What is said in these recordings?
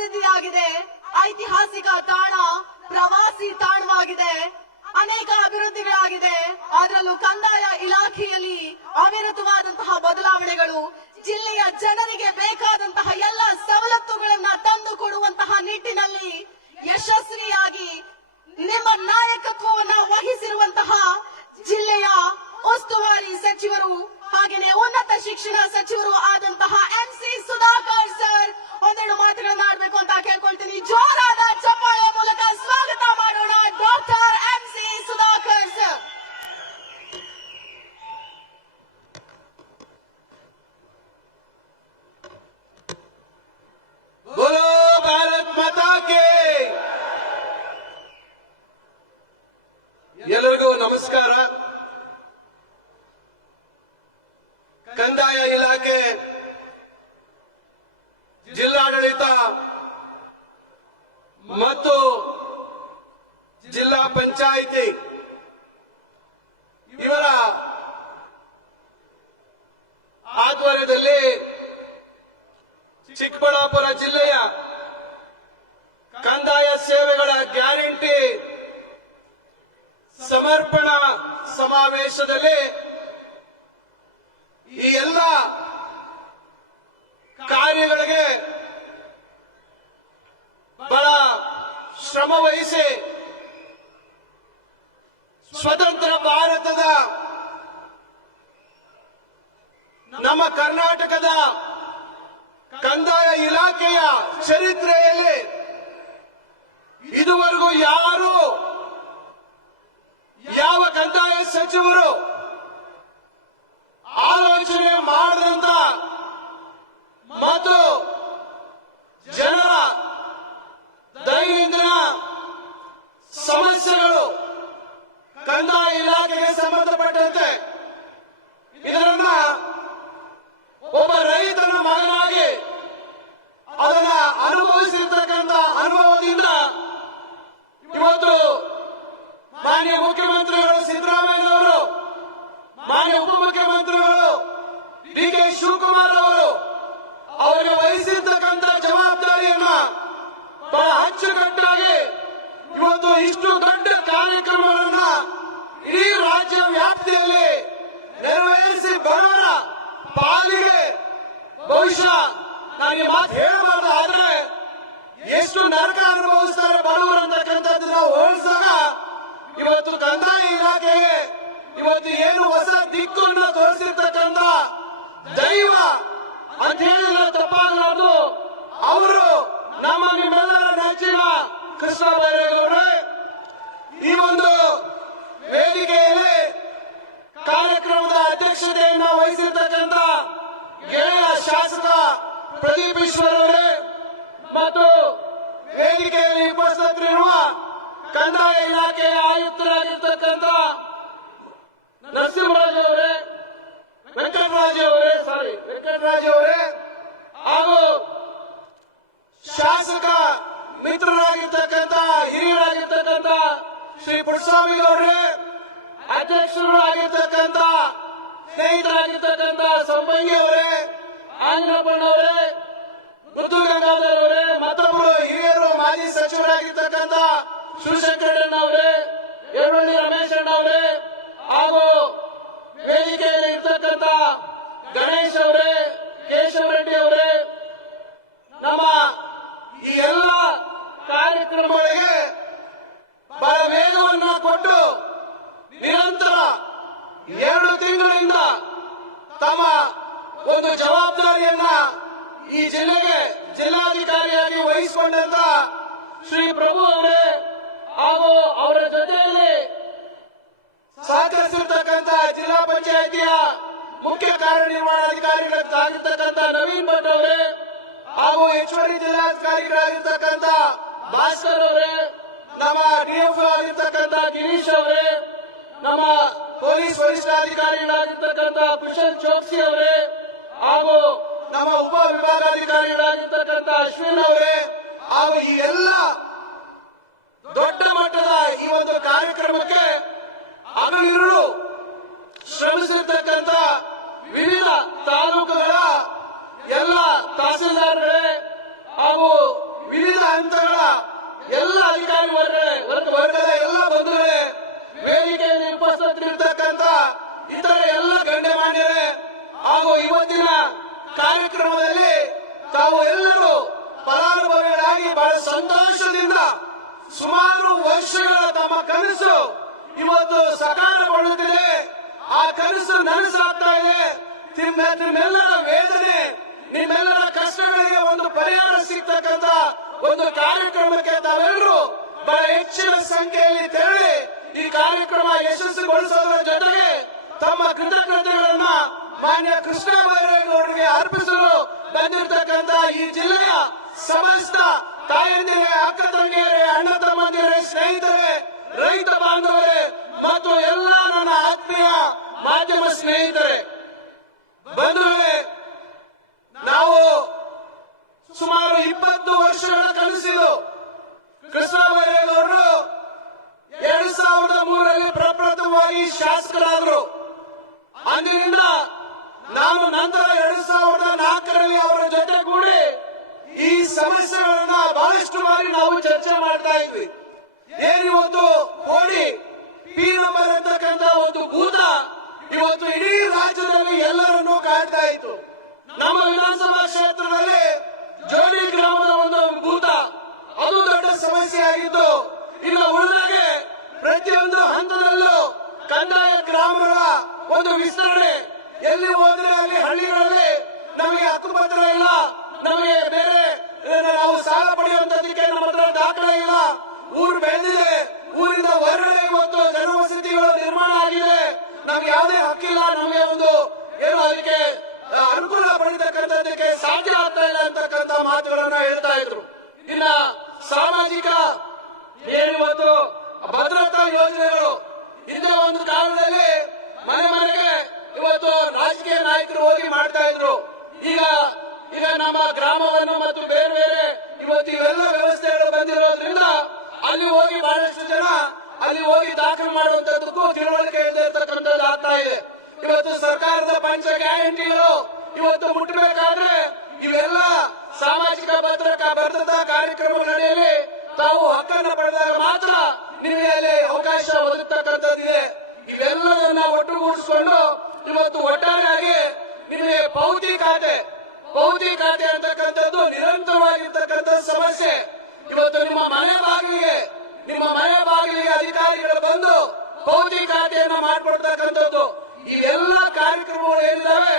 ಪ್ರಸಿದ್ಧಿಯಾಗಿದೆ. ಐತಿಹಾಸಿಕ ತಾಣ, ಪ್ರವಾಸಿ ತಾಣವಾಗಿದೆ. ಅನೇಕ ಅಭಿವೃದ್ಧಿಗಳಾಗಿದೆ. ಅದರಲ್ಲೂ ಕಂದಾಯ ಇಲಾಖೆಯಲ್ಲಿ ಅವಿರತವಾದಂತಹ ಬದಲಾವಣೆಗಳು, ಜಿಲ್ಲೆಯ ಜನರಿಗೆ ಬೇಕಾದಂತಹ ಎಲ್ಲ ಸವಲತ್ತುಗಳನ್ನ ತಂದು ಕೊಡುವಂತಹ ನಿಟ್ಟಿನಲ್ಲಿ ಯಶಸ್ವಿಯಾಗಿ ನಿಮ್ಮ ನಾಯಕತ್ವವನ್ನು ವಹಿಸಿರುವಂತಹ ಜಿಲ್ಲೆಯ ಉಸ್ತುವಾರಿ ಸಚಿವರು ಹಾಗೆಯೇ ಉನ್ನತ ಶಿಕ್ಷಣ ಸಚಿವರು ಆದಂತಹ MC ಸುಧಾಕರ್ ಸರ್ ಒಂದೆರಡು ಮಾತುಗಳನ್ನ ಆಡಬೇಕು ಅಂತ ಕೇಳ್ಕೊಳ್ತೀನಿ. ಜೋರಾದ ಚಪ್ಪಾಳೆ ಮೂಲಕ ಸ್ವಾಗತ ಮಾಡೋಣ ಡಾಕ್ಟರ್ MC ಸುಧಾಕರ್ ಸರ್. बोलो भारत माता के. ಎಲ್ಲರಿಗೂ ನಮಸ್ಕಾರ. ಕಂದಾಯ ಇಲಾಖೆ, ಜಿಲ್ಲಾಡಳಿತ ಮತ್ತು ಜಿಲ್ಲಾ ಪಂಚಾಯಿತಿ ಇವರ ಆಧ್ವರ್ಯದಲ್ಲಿ ಚಿಕ್ಕಬಳ್ಳಾಪುರ ಜಿಲ್ಲೆಯ ಕಂದಾಯ ಸೇವೆಗಳ ಗ್ಯಾರಂಟಿ ಸಮರ್ಪಣಾ ಸಮಾವೇಶದಲ್ಲಿ ಈ ಎಲ್ಲ ಕಾರ್ಯಗಳಿಗೆ ಬಹಳ ಶ್ರಮ ವಹಿಸಿ ಸ್ವತಂತ್ರ ಭಾರತದ ನಮ್ಮ ಕರ್ನಾಟಕದ ಕಂದಾಯ ಇಲಾಖೆಯ ಚರಿತ್ರೆಯಲ್ಲಿ ಇದುವರೆಗೂ ಯಾರು ಯಾವ ಕಂದಾಯ ಸಚಿವರು ಆಲೋಚನೆ ಮಾಡದಂತ ಮತ್ತು ಜನರ ದೈನಂದಿನ ಸಮಸ್ಯೆಗಳು ಕಂದಾಯ ಇಲಾಖೆಗೆ ಸಂಬಂಧಪಟ್ಟಂತೆ ಇದನ್ನ ಒಬ್ಬ ರೈತನ ಮಗನಾಗಿ ಅದನ್ನ ಅನುಭವಿಸಿರ್ತಕ್ಕಂಥ ಅನುಭವದಿಂದ ಇವತ್ತು ಮಾನ್ಯ ಮುಖ್ಯಮಂತ್ರಿಗಳು ಸಿದ್ದರಾಮಯ್ಯನವರು, ಮಾನ್ಯ ಉಪಮುಖ್ಯಮಂತ್ರಿಗಳು DK ಶಿವಕುಮಾರ್ ಅವರು ಅವರಿಗೆ ವಹಿಸಿರ್ತಕ್ಕಂಥ ಜವಾಬ್ದಾರಿಯನ್ನ ಬಹಳ ಅಚ್ಚುಕಟ್ಟಾಗಿ ಇವತ್ತು ಇಷ್ಟು ದೊಡ್ಡ ಕಾರ್ಯಕ್ರಮಗಳನ್ನ ಇಡೀ ರಾಜ್ಯ ವ್ಯಾಪ್ತಿಯಲ್ಲಿ ನೆರವೇರಿಸಿ ಬರೋಣ ಪಾಲಿಗೆ ಬಹುಶಃ ನಾನು ಈ ಮಾತು ಹೇಳಬಾರ್ದು, ಆದ್ರೆ ಎಷ್ಟು ನರಕ ಅನುಭವಿಸ್ತಾರೆ ಬಡವರು ಅಂತಕ್ಕಂಥದ್ದನ್ನ ಹೋಲಿಸಿದಾಗ ಇವತ್ತು ಕಂದಾಯ ಇಲಾಖೆಗೆ ಇವತ್ತು ಏನು ಹೊಸ ದಿಕ್ಕನ್ನು ತೋರಿಸಿರ್ತಕ್ಕಂಥ ದೈವ ಅಂತ ಹೇಳಿದ್ರೆ ತಪ್ಪಾಗಲಾರದು. ಅವರು ನಮ್ಮ ನಿಮ್ಮೆಲ್ಲರ ನೆಚ್ಚಿನ ಕೃಷ್ಣ ಬೈರೇಗೌಡರೇ ಈ ಒಂದು ವೇದಿಕೆಯಲ್ಲಿ ಕಾರ್ಯಕ್ರಮದ ಅಧ್ಯಕ್ಷತೆಯನ್ನ ವಹಿಸಿರ್ತಕ್ಕಂಥ ಗೆಳೆಯ ಶಾಸಕ ಪ್ರದೀಪ್ ಈಶ್ವರ್ ಅವರೇ ಮತ್ತು ವೇದಿಕೆಯಲ್ಲಿ ಉಪಸ್ಥಿತರಿರುವ ಕಂದಾಯ ಇಲಾಖೆಯ ಆಯುಕ್ತರಾಗಿರ್ತಕ್ಕಂಥ ನರಸಿಂಹರಾಜ್ ಅವರೇ, ವೆಂಕಟರಾಜ್ ಅವರೇ ಹಾಗೂ ಶಾಸಕ ಮಿತ್ರರಾಗಿರ್ತಕ್ಕಂಥ ಹಿರಿಯರಾಗಿರ್ತಕ್ಕಂಥ ಶ್ರೀ ಪುಟ್ಟಸ್ವಾಮಿ ಅವರೇ, ಅಧ್ಯಕ್ಷರು ಆಗಿರ್ತಕ್ಕಂಥ ಸ್ನೇಹಿತರಾಗಿರ್ತಕ್ಕಂಥ ಸಂಪಂಗಿ ಅವರೇ, ಆಂಜನಪ್ಪಣ್ಣ ಅವರೇ, ಮುದ್ದು ಗಂಗಾಧರ್ ಅವರೇ, ಮತ್ತೊಬ್ಬರು ಹಿರಿಯರು ಮಾಜಿ ಸಚಿವರಾಗಿರ್ತಕ್ಕಂಥ ಶಿವಶಂಕರಣ್ಣ ಅವರೇ, ಯರವಳ್ಳಿ ರಮೇಶ್ ಅಣ್ಣ ಅವರೇ ಹಾಗೂ ವೇದಿಕೆಯಲ್ಲಿ ಇರ್ತಕ್ಕಂಥ ಗಣೇಶ್ ಅವರೇ, ಕೇಶವ ರೆಡ್ಡಿ ಅವರೇ, ನಮ್ಮ ಈ ಎಲ್ಲ ಕಾರ್ಯಕ್ರಮಗಳಿಗೆ ಬಹಳ ವೇಗವನ್ನು ಕೊಟ್ಟು ನಿರಂತರ 2 ತಿಂಗಳಿಂದ ತಮ್ಮ ಒಂದು ಜವಾಬ್ದಾರಿಯನ್ನ ಈ ಜಿಲ್ಲೆಗೆ ಜಿಲ್ಲಾಧಿಕಾರಿಯಾಗಿ ವಹಿಸಿಕೊಂಡಂತ ಶ್ರೀ ಪ್ರಭು ಅವರೇ ಹಾಗೂ ಅವರ ಜೊತೆಯಲ್ಲಿ ಸಹಕರಿಸಿರ್ತಕ್ಕಂಥ ಜಿಲ್ಲಾ ಪಂಚಾಯಿತಿಯ ಮುಖ್ಯ ಕಾರ್ಯನಿರ್ವಹಣಾಧಿಕಾರಿಗಳಾಗಿರ್ತಕ್ಕಂಥ ನವೀನ್ ಭಟ್ ಅವರೇ ಹಾಗೂ ಹೆಚ್ಚುವರಿ ಜಿಲ್ಲಾಧಿಕಾರಿಗಳಾಗಿರ್ತಕ್ಕಂಥ ಭಾಸ್ಕರ್ ಅವರೇ, ನಮ್ಮ DFO ಆಗಿರ್ತಕ್ಕಂಥ ಗಿರೀಶ್ ಅವರೇ, ನಮ್ಮ ಪೊಲೀಸ್ ವರಿಷ್ಠಾಧಿಕಾರಿಗಳಾಗಿರ್ತಕ್ಕಂಥ ಕುಶಲ್ ಚೋಕ್ಸಿ ಅವರೇ ಹಾಗೂ ನಮ್ಮ ಉಪ ವಿಭಾಗಾಧಿಕಾರಿಗಳಾಗಿರ್ತಕ್ಕಂಥ ಅಶ್ವಿನ್ ಅವರೇ ಹಾಗೂ ಈ ಎಲ್ಲ ದೊಡ್ಡ ಮಟ್ಟದ ಈ ಒಂದು ಕಾರ್ಯಕ್ರಮಕ್ಕೆ ಹಗಲಿರುಳು ಶ್ರಮಿಸಿರ್ತಕ್ಕಂಥ ವಿವಿಧ ತಾಲೂಕುಗಳ ಎಲ್ಲ ತಹಸೀಲ್ದಾರ್ಗಳೇ ಹಾಗೂ ಕಾರ್ಯಕ್ರಮದಲ್ಲಿ ತಾವು ಎಲ್ಲರೂ ಫಲಾನುಭವಿಗಳಾಗಿ ಬಹಳ ಸಂತೋಷದಿಂದ ಸುಮಾರು ವರ್ಷಗಳ ತಮ್ಮ ಕನಸು ಇವತ್ತು ಸಕಾರಗೊಳ್ಳುತ್ತಿದೆ. ಆ ಕನಸು ನನಸಾಗ್ತಾ ಇದೆ. ನಿಮ್ಮೆಲ್ಲರ ವೇದನೆ, ನಿಮ್ಮೆಲ್ಲರ ಕಷ್ಟಗಳಿಗೆ ಒಂದು ಪರಿಹಾರ ಸಿಗ್ತಕ್ಕಂತ ಒಂದು ಕಾರ್ಯಕ್ರಮಕ್ಕೆ ತಾವೆಲ್ಲರೂ ಬಹಳ ಹೆಚ್ಚಿನ ಸಂಖ್ಯೆಯಲ್ಲಿ ತೆರಳಿ ಈ ಕಾರ್ಯಕ್ರಮ ಯಶಸ್ವಿಗೊಳಿಸೋದರ ಜೊತೆಗೆ ತಮ್ಮ ಕೃತಜ್ಞತೆಗಳನ್ನ ಮಾನ್ಯ ಕೃಷ್ಣ ಬೈರೇಗೌಡರಿಗೆ ಅರ್ಪಿಸಲು ಬಂದಿರತಕ್ಕಂತ ಈ ಜಿಲ್ಲೆಯ ಸಮಸ್ತ ತಾಯಂದಿರೇ, ಅಕ್ಕ ತಂಗಿಯರೇ, ಅಣ್ಣ ತಮ್ಮಂದಿರೇ, ಸ್ನೇಹಿತರೇ, ರೈತ ಬಾಂಧವರೇ ಮತ್ತು ಎಲ್ಲ ನನ್ನ ಆತ್ಮೀಯ ಮಾಧ್ಯಮ ಸ್ನೇಹಿತರೆ, ಬಂಧುಗಳೇ, ನಾವು ಸುಮಾರು 20 ವರ್ಷಗಳ ಕನಸಿದು. ಕೃಷ್ಣ ಬೈರೇಗೌಡರು 2003ರಲ್ಲಿ ಪ್ರಪ್ರಥಮವಾಗಿ ಶಾಸಕರಾದರು. ಅಂದಿನಿಂದ ನಾನು ನಂತರ 2004ರಲ್ಲಿ ಅವರ ಜೊತೆ ಕೂಡಿ ಈ ಸಮಸ್ಯೆಗಳನ್ನ ಬಹಳಷ್ಟು ಬಾರಿ ನಾವು ಚರ್ಚೆ ಮಾಡ್ತಾ ಇದ್ವಿ. ಏನಿವತ್ತು ಕೋಡಿ ಪಿ ನಂಬರ್ ಅಂತಕ್ಕಂಥ ಒಂದು ಭೂತ ಇವತ್ತು ಇಡೀ ರಾಜ್ಯದಲ್ಲಿ ಎಲ್ಲರನ್ನೂ ಕಾಡ್ತಾ ಇತ್ತು. ನಮ್ಮ ವಿಧಾನಸಭಾ ಕ್ಷೇತ್ರದಲ್ಲಿ ಜೋಡಿ ಗ್ರಾಮದ ಒಂದು ಭೂತ, ಅದು ದೊಡ್ಡ ಸಮಸ್ಯೆ ಆಗಿತ್ತು. ಇನ್ನು ಉಳಿದಾಗೆ ಪ್ರತಿಯೊಂದು ಹಂತದಲ್ಲೂ ಕಂದಾಯ ಗ್ರಾಮಗಳ ಒಂದು ವಿಸ್ತರಣೆ, ಎಲ್ಲಿ ಹೋದ್ರೆ ಅಲ್ಲಿ ಹಳ್ಳಿಗಳಲ್ಲಿ ನಮಗೆ ಹಕ್ಕುಪತ್ರ ಇಲ್ಲ, ನಮಗೆ ಬೇರೆ ನಾವು ಸಾಲ ಪಡೆಯುವಂತದಕ್ಕೆ ನಮ್ಮ ಹತ್ರ ದಾಖಲೆ ಇಲ್ಲ, ಊರು ಬೆಳೆದಿದೆ, ಊರಿಂದ ಹೊರಗಡೆ ಇವತ್ತು ಜನವಸತಿಗಳು ನಿರ್ಮಾಣ ಆಗಿದೆ, ನಮ್ಗೆ ಯಾವುದೇ ಹಕ್ಕಿಲ್ಲ, ನಮಗೆ ಒಂದು ಏನು ಅದಕ್ಕೆ ಅನುಕೂಲ ಪಡೆಯತಕ್ಕಂಥದ್ದಕ್ಕೆ ಸಾಧ್ಯ ಆಗ್ತಾ ಇಲ್ಲ ಅಂತಕ್ಕಂಥ ಮಾತುಗಳನ್ನ ಹೇಳ್ತಾ ಇದ್ರು. ಇನ್ನ ಸಾಮಾಜಿಕ ಏನಿವತ್ತು ಭದ್ರತಾ ಯೋಜನೆಗಳು, ಹಿಂದೆ ಒಂದು ಕಾಲದಲ್ಲಿ ಮನೆ ಮನೆಗೆ ಇವತ್ತು ರಾಜಕೀಯ ನಾಯಕರು ಹೋಗಿ ಮಾಡ್ತಾ ಇದ್ರು. ಈಗ ನಮ್ಮ ಗ್ರಾಮವನ್ನು ಮತ್ತು ಬೇರೆ ಬೇರೆ ಇವತ್ತು ಇವೆಲ್ಲ ವ್ಯವಸ್ಥೆಗಳು ಬಂದಿರೋದ್ರಿಂದ ಅಲ್ಲಿ ಹೋಗಿ ಬಹಳಷ್ಟು ಜನ ಅಲ್ಲಿ ಹೋಗಿ ದಾಖಲು ಮಾಡುವಂತದ್ದಕ್ಕೂ ತಿಳುವಳಿಕೆ ಇರತಕ್ಕಂಥದ್ದು ಆಗ್ತಾ ಇದೆ. ಇವತ್ತು ಸರ್ಕಾರದ ಪಂಚ ಗ್ಯಾರಂಟಿಗಳು ಇವತ್ತು ಮುಟ್ಟಬೇಕಾದ್ರೆ ಇವೆಲ್ಲ ಸಾಮಾಜಿಕ ಭದ್ರತಾ ಕಾರ್ಯಕ್ರಮಗಳಲ್ಲಿ ತಾವು ಹಕ್ಕನ್ನು ಪಡೆದಾಗ ಮಾತ್ರ ನಿಮಗೆ ಅಲ್ಲಿ ಅವಕಾಶ ಒದಗತಕ್ಕಂಥದ್ದಿದೆ. ಇವೆಲ್ಲವನ್ನ ಒಟ್ಟುಗೂಡಿಸಿಕೊಂಡು ಇವತ್ತು ಒಟ್ಟಾರೆಯಾಗಿ ನಿಮಗೆ ಪೌತಿ ಖಾತೆ ಅಂತಕ್ಕಂಥದ್ದು ನಿರಂತರವಾಗಿರ್ತಕ್ಕಂಥ ಸಮಸ್ಯೆ. ಇವತ್ತು ನಿಮ್ಮ ಮನೆ ಬಾಗಿಲಿಗೆ ಅಧಿಕಾರಿಗಳು ಬಂದು ಪೌತಿ ಖಾತೆಯನ್ನು ಮಾಡಿಕೊಡ್ತಕ್ಕಂಥದ್ದು, ಈ ಎಲ್ಲ ಕಾರ್ಯಕ್ರಮಗಳು ಏನಿದಾವೆ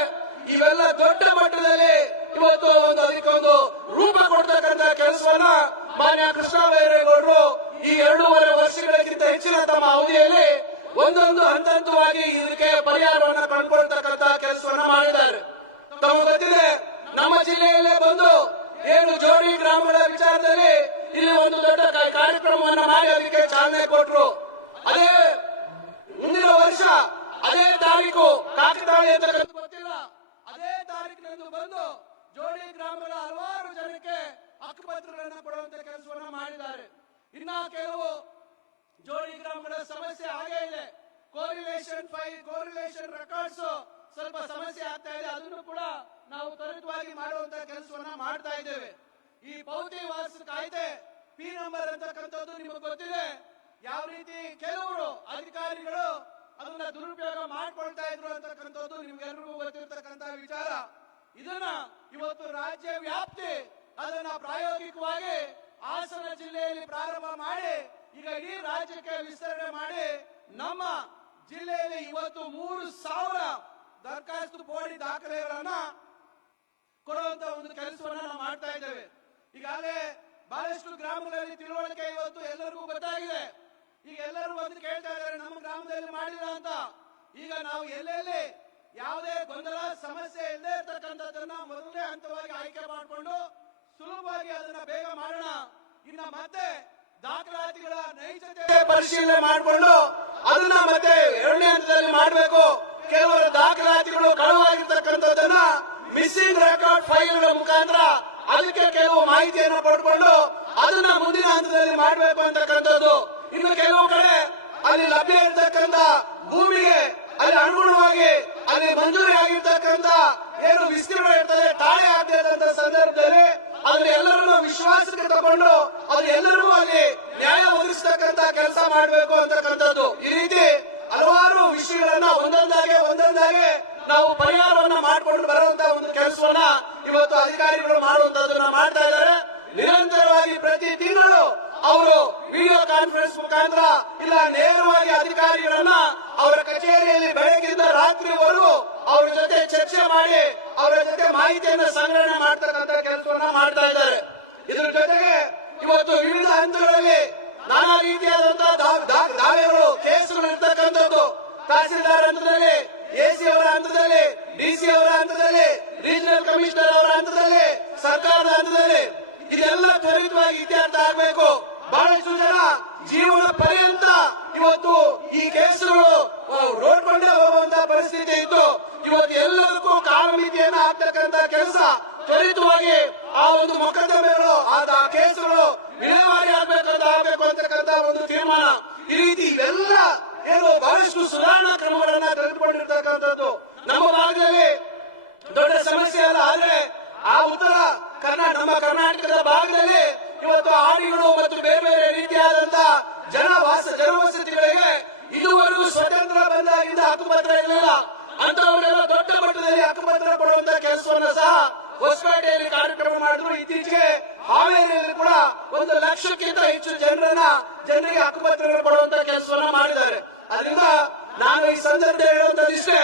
ಇವೆಲ್ಲ ದೊಡ್ಡ ಮಟ್ಟದಲ್ಲಿ ಇವತ್ತು ಅದಕ್ಕೊಂದು ರೂಪ ಕೊಡ್ತಕ್ಕಂಥ ಕೆಲಸವನ್ನ ಮಾನ್ಯ ಕೃಷ್ಣ ಬೈರೇಗೌಡರು ಈ 2.5 ವರ್ಷಗಳಿಗಿಂತ ಹೆಚ್ಚಿನ ತಮ್ಮ ಅವಧಿಯಲ್ಲಿ ಒಂದೊಂದು ಹಂತವಾಗಿ ಇದಕ್ಕೆ ಪರಿಹಾರವನ್ನ ಕಂಡುಕೊಳ್ತಕ್ಕಂಥ ಕೆಲಸವನ್ನ ಮಾಡಿದ್ದಾರೆ. ತಮಗೆ ಗೊತ್ತಿದೆ, ನಮ್ಮ ಜಿಲ್ಲೆಯಲ್ಲೇ ಬಂದು ಏನು ಜೋಡಿ ಗ್ರಾಮಗಳ ವಿಚಾರದಲ್ಲಿ ಇಲ್ಲಿ ಒಂದು ದೊಡ್ಡ ಕಾರ್ಯಕ್ರಮವನ್ನ ಮಾಡಿ ಅದಕ್ಕೆ ಚಾಲನೆ ಕೊಟ್ಟರು. ಅದೇ ಮುಂದಿನ ವರ್ಷ ಅದೇ ತಾರೀಕು ಕಾಕತಾಳಿ ಅಂತ ಗೊತ್ತಿಲ್ಲ, ಅದೇ ತಾರೀಕಿನಂದು ಬಂದು ಜೋಡಿ ಗ್ರಾಮಗಳ ಹಲವಾರು ಜನಕ್ಕೆ ಹಕ್ಕುಪತ್ರಗಳನ್ನು ಕೊಡುವಂತ ಕೆಲಸವನ್ನ ಮಾಡಿದ್ದಾರೆ. ಇನ್ನ ಕೆಲವು ಜೋಡಿ ಗ್ರಾಮಗಳ ಸಮಸ್ಯೆ ಹಾಗೆ ಇದೆ. ಕೋರಿಲೇಷನ್ ರೆಕಾರ್ಡ್ಸ್ ಸ್ವಲ್ಪ ಸಮಸ್ಯೆ ಆಗ್ತಾ ಇದೆ. ಅದನ್ನು ಕೂಡ ನಾವು ತ್ವರಿತವಾಗಿ ಮಾಡುವಂತ ಕೆಲಸವನ್ನ ಮಾಡ್ತಾ ಇದ್ದೇವೆ. ಈ ಭೌತಿಕ ವಾಸ ಕಾಯ್ದೆ ಪಿ ನಂಬರ್ ಅಂತಕ್ಕಂಥದ್ದು ನಿಮಗೆ ಗೊತ್ತಿದೆ. ಯಾವ ರೀತಿ ಕೆಲವರು ಅಧಿಕಾರಿಗಳು ಅದನ್ನ ದುರುಪಯೋಗ ಮಾಡ್ಕೊಳ್ತಾ ಇದ್ರು ಅಂತಕ್ಕಂಥದ್ದು ನಿಮ್ಗೆಲ್ರಿಗೂ ಗೊತ್ತಿರ್ತಕ್ಕಂಥ ವಿಚಾರ. ಇದನ್ನ ಇವತ್ತು ರಾಜ್ಯ ವ್ಯಾಪ್ತಿ ಅದನ್ನ ಪ್ರಾಯೋಗಿಕವಾಗಿ ಹಾಸನ ಜಿಲ್ಲೆಯಲ್ಲಿ ಪ್ರಾರಂಭ ಮಾಡಿ ಈಗ ಇಡೀ ರಾಜ್ಯಕ್ಕೆ ವಿಸ್ತರಣೆ ಮಾಡಿ ನಮ್ಮ ಜಿಲ್ಲೆಯಲ್ಲಿ ಇವತ್ತು 3,000 ದರಖಾಸ್ತು ಪೋಡಿ ದಾಖಲೆಗಳನ್ನ ಕೊಡುವಂತ ಒಂದು ಕೆಲಸವನ್ನ ನಾವು ಮಾಡ್ತಾ ಇದ್ದೇವೆ. ಈಗಾಗಲೇ ಬಹಳಷ್ಟು ಗ್ರಾಮಗಳಲ್ಲಿ ತಿಳುವಳಿಕೆ ಇವತ್ತು ಎಲ್ಲರಿಗೂ ಗೊತ್ತಾಗಿದೆ. ಈಗ ಎಲ್ಲರೂ ಬಂದು ಕೇಳ್ತಾ ಇದ್ದಾರೆ ನಮ್ಮ ಗ್ರಾಮದಲ್ಲಿ ಮಾಡಿಲ್ಲ ಅಂತ. ಈಗ ನಾವು ಎಲ್ಲೆಲ್ಲಿ ಯಾವುದೇ ಗೊಂದಲ ಸಮಸ್ಯೆ ಇಲ್ಲದೆ ಇರ್ತಕ್ಕಂಥದ್ದನ್ನ ಮೊದಲನೇ ಹಂತವಾಗಿ ಆಯ್ಕೆ ಮಾಡಿಕೊಂಡು ಸುಲಭವಾಗಿ ಅದನ್ನ ಬೇಗ ಮಾಡೋಣ. ಇನ್ನ ಮತ್ತೆ ದಾಖಲಾತಿಗಳ ನೈಜತೆ ಪರಿಶೀಲನೆ ಮಾಡಿಕೊಂಡು ಅದನ್ನ ಮತ್ತೆ 2ನೇ ಹಂತದಲ್ಲಿ ಮಾಡಬೇಕು. ಕೆಲವರು ದಾಖಲಾತಿಗಳು ಕಳುವಾಗಿರ್ತಕ್ಕಂಥದ್ದನ್ನ ಮಿಸ್ಸಿಂಗ್ ರೆಕಾರ್ಡ್ ಫೈಲ್ಗಳ ಮುಖಾಂತರ ಅದಕ್ಕೆ ಕೆಲವು ಮಾಹಿತಿಯನ್ನು ಪಡ್ಕೊಂಡು ಅದನ್ನ ಮುಂದಿನ ಹಂತದಲ್ಲಿ ಮಾಡಬೇಕು ಅಂತಕ್ಕಂಥದ್ದು. ಇನ್ನು ಕೆಲವು ಕಡೆ ಅಲ್ಲಿ ಲಭ್ಯ ಇರತಕ್ಕಂಥ ಭೂಮಿಗೆ ಅಲ್ಲಿ ಅನುಗುಣವಾಗಿ ಅಲ್ಲಿ ಮಂಜೂರಿ ಆಗಿರ್ತಕ್ಕಂಥ ಏನು ವಿಸ್ತೀರ್ಣ ಇರ್ತದೆ ತಾಳೆ ಆಗದಂತ ಸಂದರ್ಭದಲ್ಲಿ ಅದನ್ನ ಎಲ್ಲರನ್ನು ವಿಶ್ವಾಸಕ್ಕೆ ತಗೊಂಡು ಅದು ಎಲ್ಲರಿಗೂ ಅಲ್ಲಿ ನ್ಯಾಯ ಒದಗಿಸ್ತಕ್ಕಂಥ ಕೆಲಸ ಮಾಡಬೇಕು ಅಂತಕ್ಕಂಥದ್ದು. ಈ ರೀತಿ ಹಲವಾರು ವಿಷಯಗಳನ್ನ ಒಂದೊಂದಾಗೆ ನಾವು ಪರಿಹಾರವನ್ನ ಮಾಡಿಕೊಂಡು ಬರುವಂತ ಒಂದು ಕೆಲಸವನ್ನ ಇವತ್ತು ಅಧಿಕಾರಿಗಳು ಮಾಡುವಂತದನ್ನ ಮಾಡ್ತಾ ಇದ್ದಾರೆ. ನಿರಂತರವಾಗಿ ಪ್ರತಿ ತಿಂಗಳು ಅವರು ವಿಡಿಯೋ ಕಾನ್ಫರೆನ್ಸ್ ಮುಖಾಂತರ ಇಲ್ಲ ನೇರವಾಗಿ ಅಧಿಕಾರಿಗಳನ್ನ ಅವರ ಕಚೇರಿಯಲ್ಲಿ ಬೆಳಗ್ಗಿಂದ ರಾತ್ರಿವರೆಗೂ ಅವರ ಜೊತೆ ಚರ್ಚೆ ಮಾಡಿ ಅವರ ಜೊತೆ ಮಾಹಿತಿಯನ್ನ ಸಂಗ್ರಹಣೆ ಮಾಡ್ತಕ್ಕಂಥ ಕೆಲಸವನ್ನ ಮಾಡ್ತಾ ಇದ್ದಾರೆ. ಇದರ ಜೊತೆಗೆ ಇವತ್ತು ವಿವಿಧ ಹಂತಗಳಲ್ಲಿ ನಾನಾ ರೀತಿಯಾದಂತಹ ದಾವೆಗಳು ಕೇಸುಗಳು ಇರ್ತಕ್ಕಂಥದ್ದು ತಹಸೀಲ್ದಾರ್ ಹಂತದಲ್ಲಿ, ಎಸಿ ಅವರ ಹಂತದಲ್ಲಿ, ಡಿಸಿ ಅವರ ಹಂತದಲ್ಲಿ, ರೀಜನಲ್ ಕಮಿಷನರ್ ಅವರ ಹಂತದಲ್ಲಿ, ಸರ್ಕಾರದ ಹಂತದಲ್ಲಿ ಇದೆಲ್ಲ ತ್ವರಿತವಾಗಿ ಇತ್ಯರ್ಥ ಆಗಬೇಕು. ಬಹಳಷ್ಟು ಜನ ಜೀವನ ಪರ್ಯಂತ ಇವತ್ತು ಈ ಕೇಸುಗಳು ರೋಡ್ಕೊಂಡೇ ಹೋಗುವಂತಹ ಪರಿಸ್ಥಿತಿ ಇತ್ತು. ಇವತ್ತು ಎಲ್ಲದಕ್ಕೂ ಕಾಲಮಿತಿಯನ್ನ ಹಾಕ್ತಕ್ಕಂತ ಕೆಲಸ ತ್ವರಿತವಾಗಿ ಆ ಒಂದು ಮೊಕದ್ದಮೆಗಳು ಆ ಕೇಸುಗಳು ವಿಲೇವಾರಿ ಆಗಬೇಕು ಅಂತಕ್ಕಂತ ಒಂದು ತೀರ್ಮಾನ. ಈ ರೀತಿ ಇವೆಲ್ಲ ಏನು ಬಹಳಷ್ಟು ಸುಧಾರಣಾ ಕ್ರಮಗಳನ್ನ ತೆಗೆದುಕೊಂಡಿರ್ತಕ್ಕಂಥದ್ದು ನಮ್ಮ ಭಾಗದಲ್ಲಿ ದೊಡ್ಡ ಸಮಸ್ಯೆ ಅಲ್ಲ. ಆದ್ರೆ ಆ ಉತ್ತರ ನಮ್ಮ ಕರ್ನಾಟಕದ ಭಾಗದಲ್ಲಿ ಇವತ್ತು ಆಡಿಗಳು ಮತ್ತು ಬೇರೆ ಬೇರೆ ರೀತಿಯಾದಂತಹ ಜನವಸತಿಗಳಿಗೆ ಇದುವರೆಗೂ ಸ್ವತಂತ್ರ ಬಂದಾಗಿಂದ ಹಕ್ಕುಪತ್ರ ಇರಲಿಲ್ಲ. ಅಂತವರೆಲ್ಲ ದೊಡ್ಡ ಮಟ್ಟದಲ್ಲಿ ಹಕ್ಕುಪತ್ರ ಕೊಡುವಂತಹ ಕೆಲಸವನ್ನ ಸಹ ಹೊಸಪೇಟೆಯಲ್ಲಿ ಕಾರ್ಯಕ್ರಮ ಮಾಡಿದ್ರು. ಇತ್ತೀಚೆಗೆ ಹಾವೇರಿಯಲ್ಲಿ ಕೂಡ 1 ಲಕ್ಷಕ್ಕಿಂತ ಹೆಚ್ಚು ಜನರಿಗೆ ಹಕ್ಕುಪತ್ರಗಳು ಕೊಡುವಂತಹ ಕೆಲಸವನ್ನ ಮಾಡಿದ್ದಾರೆ. ಅದರಿಂದ ನಾನು ಈ ಸಂದರ್ಭದಲ್ಲಿ ಹೇಳುವಂತದಿಷ್ಟೇ,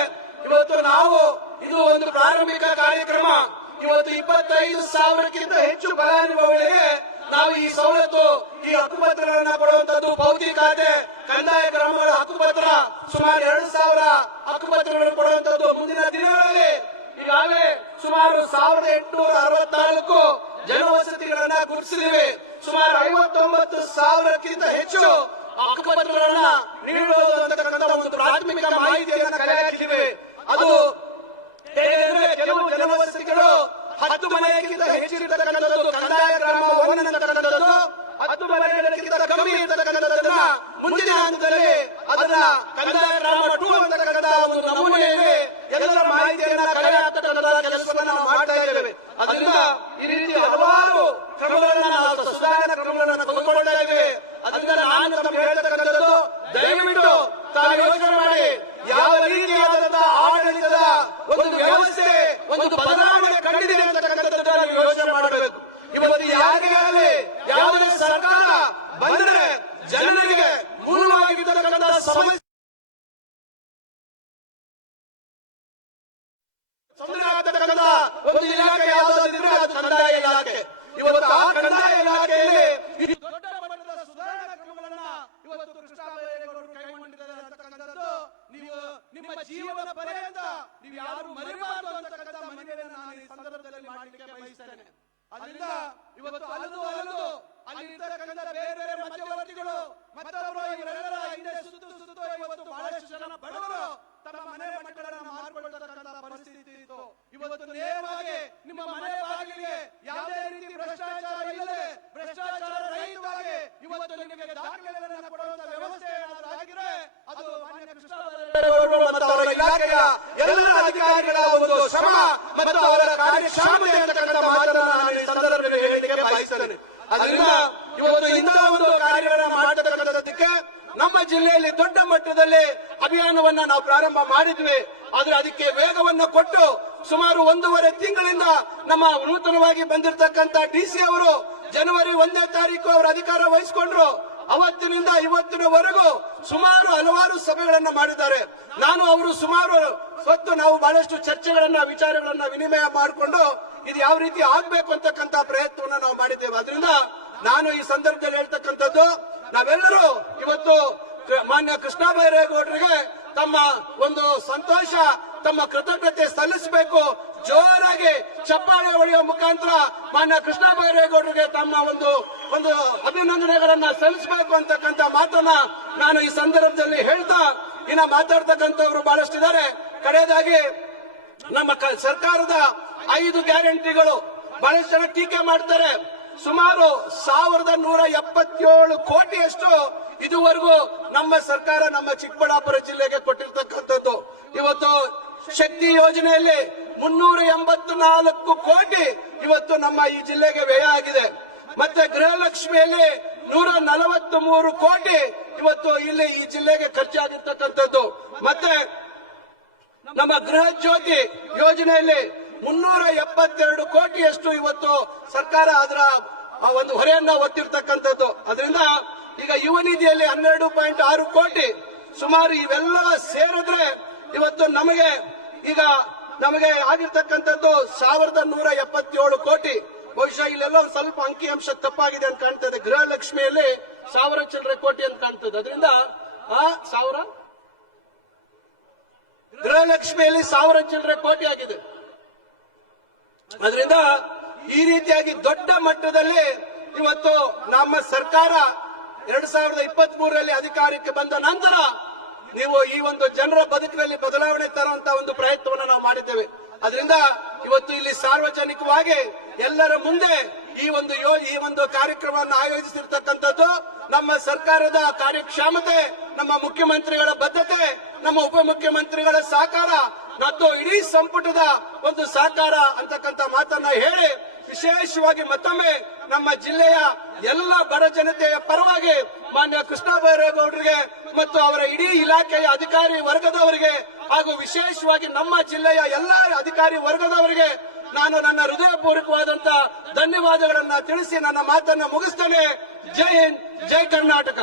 ಇವತ್ತು ನಾವು ಇದು ಒಂದು ಪ್ರಾರಂಭಿಕ ಕಾರ್ಯಕ್ರಮ. ಇವತ್ತು 25,000ಕ್ಕಿಂತ ಹೆಚ್ಚು ಫಲಾನುಭವಿಗಳಿಗೆ ನಾವು ಈ ಸವಲತ್ತು, ಈ ಹಕ್ಕುಪತ್ರಗಳನ್ನ ಕೊಡುವಂತದ್ದು. ಭೌತಿಕ ಖಾತೆ, ಕಂದಾಯ ಗ್ರಾಮಗಳ ಹಕ್ಕುಪತ್ರ ಸುಮಾರು 2,000 ಹಕ್ಕುಪತ್ರಗಳನ್ನು ಕೊಡುವಂತದ್ದು. ಮುಂದಿನ ದಿನಗಳಲ್ಲಿ ಈಗಾಗಲೇ ಸುಮಾರು 1,864 ಜನವಸತಿಗಳನ್ನ ಗುರುತಿಸಿದ್ದೇವೆ. ಸುಮಾರು 59,000ಕ್ಕಿಂತ ಹೆಚ್ಚು ಹಕ್ಕುಪತ್ರಗಳನ್ನ ನೀಡುವುದು ಅಂತಕ್ಕಂಥ ಒಂದು ಪ್ರಾಥಮಿಕ ಮಾಹಿತಿಯನ್ನು ಕಲೆ ಹಾಕಿದ್ದೇವೆ. ಅದು ಕೆಲವು ಜನವಸತಿಗಳು 10 ಮನೆಗಿಂತ ಹೆಚ್ಚಿರತಕ್ಕಂಥದ್ದು, ಕಂದಾಯ ಗ್ರಾಮ 1 ಅನ್ನತಕ್ಕಂಥದ್ದು 10 ಮನೆಗಳಿಗಿಂತ ಕಮ್ಮಿ ಇರತಕ್ಕಂಥದ್ದನ್ನ ಮುಂದಿನ ಹಂತದಲ್ಲಿ ಅದನ್ನ ಕಂದಾಯ ಗ್ರಾಮ 2 ಅಂತಕ್ಕಂಥ ಒಂದು ನಮೂನೆಯಲ್ಲಿ ಎಲ್ಲರ ಮಾಹಿತಿಯನ್ನ ಕಲೆ ಹಾಕ್ತಕ್ಕಂಥ ಕೆಲಸವನ್ನ ನಾವು ಮಾಡ್ತಾ ಇದ್ದೇವೆ. ಅದರಿಂದ ಈ ರೀತಿ ಹಲವಾರು ಕ್ರಮಗಳನ್ನ ನಾವು ಸುಧಾರಣಾ ಕ್ರಮಗಳನ್ನ ತೆಗೆದುಕೊಳ್ತಾ ಇದ್ದೇವೆ. ಅದರಿಂದ ನಾನು ತಮಗೆ ಹೇಳ್ತಕ್ಕಂಥದ್ದು, ದಯವಿಟ್ಟು ತಾವು ಯೋಚನೆ ಮಾಡಿ ಯಾವ ರೀತಿಯಾದಂತಹ ಆಡಳಿತದ ಒಂದು ವ್ಯವಸ್ಥೆ ಒಂದು ಬದಲಾವಣೆ ಕಂಡಿದೆ ಅಂತಕ್ಕಂಥದ್ದನ್ನ ನೀವು ಯೋಚನೆ ಮಾಡಬೇಕು. ಇವತ್ತು ಯಾರಿಗೆ ಆಗಲಿ ಯಾವುದೇ ಸರ್ಕಾರ ಬಂದರೆ ಜನರಿಗೆ ಮೂಲವಾಗಿರ್ತಕ್ಕಂಥ ಸಮಸ್ಯೆ ಆಗ್ತಕ್ಕಂಥ ಒಂದು ಇಲಾಖೆ ಯಾವುದಾದ್ರೆ ಅದು ಕಂದಾಯ ಇಲಾಖೆ. ಇವತ್ತು ಆ ಕಂದಾಯ ಇಲಾಖೆಯಲ್ಲಿ ದೊಡ್ಡ ಮಟ್ಟದ ಸುಧಾರಣಾ ಕ್ರಮಗಳನ್ನ ಇವತ್ತು ಕೃಷ್ಣಬೈರೇಗೌಡರು ಕೈಗೊಂಡಿದ್ದಾರೆ ಅಂತಕ್ಕಂಥದ್ದು ನೀವು ನಿಮ್ಮ ಜೀವನ ಪರ್ಯಂತ ನೀವು ಯಾರು ಮರೆಯಬಾರದು ಅಂತಕ್ಕಂಥ ಮನವಿಯನ್ನು ನಾನು ಈ ಸಂದರ್ಭದಲ್ಲಿ ಮಾಡಲಿಕ್ಕೆ ಬಯಸ್ತೇನೆ. ಅದರಿಂದ ಇವತ್ತು ಅಲ್ಲದು ಅಲ್ಲಿರ್ತಕ್ಕಂಥ ಬೇರೆ ಬೇರೆ ಮಧ್ಯವರ್ತಿಗಳು ಮತ್ತೊಬ್ಬರು ಇವರೆಲ್ಲರ ಹಿಂದೆ ಸುತ್ತು ಇವತ್ತು ಬಹಳಷ್ಟು ಜನ ಬಡವರು ತಮ್ಮ ಮನೆ ಮಕ್ಕಳನ್ನ ಮಾರ್ಕೊಳ್ತಕ್ಕಂಥ ಪರಿಸ್ಥಿತಿ ಇತ್ತು. ಇವತ್ತು ನೇರವಾಗಿ ನಿಮ್ಮ ಮನೆ ಬಾಗಿಲಿಗೆ ಯಾವುದೇ ರೀತಿ ಭ್ರಷ್ಟಾಚಾರ ಇಲ್ಲದೆ ಭ್ರಷ್ಟಾಚಾರ ರಹಿತವಾಗಿ ಇವತ್ತು ನಿಮಗೆ ದಾಖಲೆಗಳನ್ನು ಕೊಡುವಂತ ವ್ಯವಸ್ಥೆ ಏನಾದರೂ ಆಗಿದ್ರೆ ಅದು ಮಾನ್ಯ ಕೃಷ್ಣಬೈರೇಗೌಡರು ಮತ್ತು ಅವರ ಇಲಾಖೆಯ ಎಲ್ಲ ಅಧಿಕಾರಿಗಳ ಒಂದು ಶ್ರಮ ಮತ್ತು ಅವರ ಕಾರ್ಯಕ್ಷಮತೆ ಅಂತಕ್ಕಂಥ ಮಾತನ್ನ ನಾನು ಈ ಸಂದರ್ಭದಲ್ಲಿ ಹೇಳಲಿಕ್ಕೆ ಬಯಸ್ತೇನೆ. ಅದರಿಂದ ಇವತ್ತು ಇಂತಹ ಒಂದು ಕಾರ್ಯಗಳನ್ನ ಮಾಡತಕ್ಕಂಥದ್ದಕ್ಕೆ ನಮ್ಮ ಜಿಲ್ಲೆಯಲ್ಲಿ ದೊಡ್ಡ ಮಟ್ಟದಲ್ಲಿ ಅಭಿಯಾನವನ್ನ ನಾವು ಪ್ರಾರಂಭ ಮಾಡಿದ್ವಿ. ಆದ್ರೆ ಅದಕ್ಕೆ ವೇಗವನ್ನು ಕೊಟ್ಟು ಸುಮಾರು 1.5 ತಿಂಗಳಿಂದ ನಮ್ಮ ನೂತನವಾಗಿ ಬಂದಿರತಕ್ಕಂತ ಡಿಸಿ ಅವರು ಜನವರಿ 1ನೇ ತಾರೀಕು ಅವರ ಅಧಿಕಾರ ವಹಿಸಿಕೊಂಡ್ರು. ಅವತ್ತಿನಿಂದ ಇವತ್ತಿನವರೆಗೂ ಸುಮಾರು ಹಲವಾರು ಸಭೆಗಳನ್ನ ಮಾಡಿದ್ದಾರೆ. ನಾನು ಅವರು ಸುಮಾರು ಹೊತ್ತು ನಾವು ಬಹಳಷ್ಟು ಚರ್ಚೆಗಳನ್ನ ವಿಚಾರಗಳನ್ನ ವಿನಿಮಯ ಮಾಡಿಕೊಂಡು ಇದು ಯಾವ ರೀತಿ ಆಗ್ಬೇಕು ಅಂತಕ್ಕಂಥ ಪ್ರಯತ್ನವನ್ನ ನಾವು ಮಾಡಿದ್ದೇವೆ. ಅದರಿಂದ ನಾನು ಈ ಸಂದರ್ಭದಲ್ಲಿ ಹೇಳ್ತಕ್ಕಂಥದ್ದು, ನಾವೆಲ್ಲರೂ ಇವತ್ತು ಮಾನ್ಯ ಕೃಷ್ಣಬೈರೇಗೌಡರಿಗೆ ತಮ್ಮ ಒಂದು ಸಂತೋಷ, ತಮ್ಮ ಕೃತಜ್ಞತೆ ಸಲ್ಲಿಸಬೇಕು. ಜೋರಾಗಿ ಚಪ್ಪಾಳೆ ಹೊಡೆಯುವ ಮುಖಾಂತರ ಮಾನ್ಯ ಕೃಷ್ಣಬೈರೇಗೌಡರಿಗೆ ತಮ್ಮ ಒಂದು ಅಭಿನಂದನೆಗಳನ್ನ ಸಲ್ಲಿಸಬೇಕು ಅಂತಕ್ಕಂಥ ಮಾತನ್ನ ನಾನು ಈ ಸಂದರ್ಭದಲ್ಲಿ ಹೇಳ್ತಾ, ಇನ್ನ ಮಾತಾಡ್ತಕ್ಕಂಥವ್ರು ಬಹಳಷ್ಟಿದ್ದಾರೆ. ಕಡೆಯದಾಗಿ ನಮ್ಮ ಸರ್ಕಾರದ 5 ಗ್ಯಾರಂಟಿಗಳು ಬಹಳಷ್ಟು ಜನ ಟೀಕೆ ಮಾಡ್ತಾರೆ. ಸುಮಾರು 1,177 ಕೋಟಿಯಷ್ಟು ಇದುವರೆಗೂ ನಮ್ಮ ಸರ್ಕಾರ ನಮ್ಮ ಚಿಕ್ಕಬಳ್ಳಾಪುರ ಜಿಲ್ಲೆಗೆ ಕೊಟ್ಟಿರ್ತಕ್ಕಂಥದ್ದು. ಇವತ್ತು ಶಕ್ತಿ ಯೋಜನೆಯಲ್ಲಿ 384 ಕೋಟಿ ಇವತ್ತು ನಮ್ಮ ಈ ಜಿಲ್ಲೆಗೆ ವ್ಯಯ ಆಗಿದೆ. ಮತ್ತೆ ಗೃಹಲಕ್ಷ್ಮಿಯಲ್ಲಿ 143 ಕೋಟಿ ಇವತ್ತು ಇಲ್ಲಿ ಈ ಜಿಲ್ಲೆಗೆ ಖರ್ಚಾಗಿರ್ತಕ್ಕಂಥದ್ದು. ಮತ್ತೆ ನಮ್ಮ ಗೃಹ ಜ್ಯೋತಿ ಯೋಜನೆಯಲ್ಲಿ 372 ಕೋಟಿಯಷ್ಟು ಇವತ್ತು ಸರ್ಕಾರ ಅದರ ಒಂದು ಹೊರೆಯನ್ನ ಹೊತ್ತಿರ್ತಕ್ಕಂಥದ್ದು. ಅದರಿಂದ ಈಗ ಯುವ ನಿಧಿಯಲ್ಲಿ 12.6 ಕೋಟಿ ಸುಮಾರು ಇವೆಲ್ಲ ಸೇರಿದ್ರೆ ಇವತ್ತು ನಮಗೆ ಆಗಿರ್ತಕ್ಕಂಥದ್ದು 1177 ಕೋಟಿ. ಬಹುಶಃ ಇಲ್ಲೆಲ್ಲ ಒಂದು ಸ್ವಲ್ಪ ಅಂಕಿಅಂಶ ತಪ್ಪಾಗಿದೆ ಅಂತ ಕಾಣ್ತದೆ. ಗೃಹಲಕ್ಷ್ಮಿಯಲ್ಲಿ 1000 ಚಿಲ್ಲರೆ ಕೋಟಿ ಅಂತ ಕಾಣ್ತದೆ. ಅದರಿಂದ ಗೃಹಲಕ್ಷ್ಮಿಯಲ್ಲಿ 1000 ಚಿಲ್ಲರೆ ಕೋಟಿ ಆಗಿದೆ. ಅದರಿಂದ ಈ ರೀತಿಯಾಗಿ ದೊಡ್ಡ ಮಟ್ಟದಲ್ಲಿ ಇವತ್ತು ನಮ್ಮ ಸರ್ಕಾರ 2023ರಲ್ಲಿ ಅಧಿಕಾರಕ್ಕೆ ಬಂದ ನಂತರ ನೀವು ಈ ಒಂದು ಜನರ ಬದುಕಿನಲ್ಲಿ ಬದಲಾವಣೆ ತರುವಂತಹ ಒಂದು ಪ್ರಯತ್ನವನ್ನು ನಾವು ಮಾಡಿದ್ದೇವೆ. ಅದರಿಂದ ಇವತ್ತು ಇಲ್ಲಿ ಸಾರ್ವಜನಿಕವಾಗಿ ಎಲ್ಲರ ಮುಂದೆ ಈ ಒಂದು ಕಾರ್ಯಕ್ರಮವನ್ನು ಆಯೋಜಿಸಿರ್ತಕ್ಕಂಥದ್ದು ನಮ್ಮ ಸರ್ಕಾರದ ಕಾರ್ಯಕ್ಷಮತೆ, ನಮ್ಮ ಮುಖ್ಯಮಂತ್ರಿಗಳ ಬದ್ಧತೆ, ನಮ್ಮ ಉಪಮುಖ್ಯಮಂತ್ರಿಗಳ ಸಹಕಾರ ಮತ್ತು ಇಡೀ ಸಂಪುಟದ ಒಂದು ಸಹಕಾರ ಅಂತಕ್ಕಂಥ ಮಾತನ್ನ ಹೇಳಿ ವಿಶೇಷವಾಗಿ ಮತ್ತೊಮ್ಮೆ ನಮ್ಮ ಜಿಲ್ಲೆಯ ಎಲ್ಲ ಬಡ ಜನತೆಯ ಪರವಾಗಿ ಮಾನ್ಯ ಕೃಷ್ಣ ಬೈರೇಗೌಡರಿಗೆ ಮತ್ತು ಅವರ ಇಡೀ ಇಲಾಖೆಯ ಅಧಿಕಾರಿ ವರ್ಗದವರಿಗೆ ಹಾಗೂ ವಿಶೇಷವಾಗಿ ನಮ್ಮ ಜಿಲ್ಲೆಯ ಎಲ್ಲ ಅಧಿಕಾರಿ ವರ್ಗದವರಿಗೆ ನಾನು ನನ್ನ ಹೃದಯಪೂರ್ವಕವಾದಂತ ಧನ್ಯವಾದಗಳನ್ನ ತಿಳಿಸಿ ನನ್ನ ಮಾತನ್ನ ಮುಗಿಸ್ತೇನೆ. ಜೈ ಹಿಂದ್, ಜೈ ಕರ್ನಾಟಕ.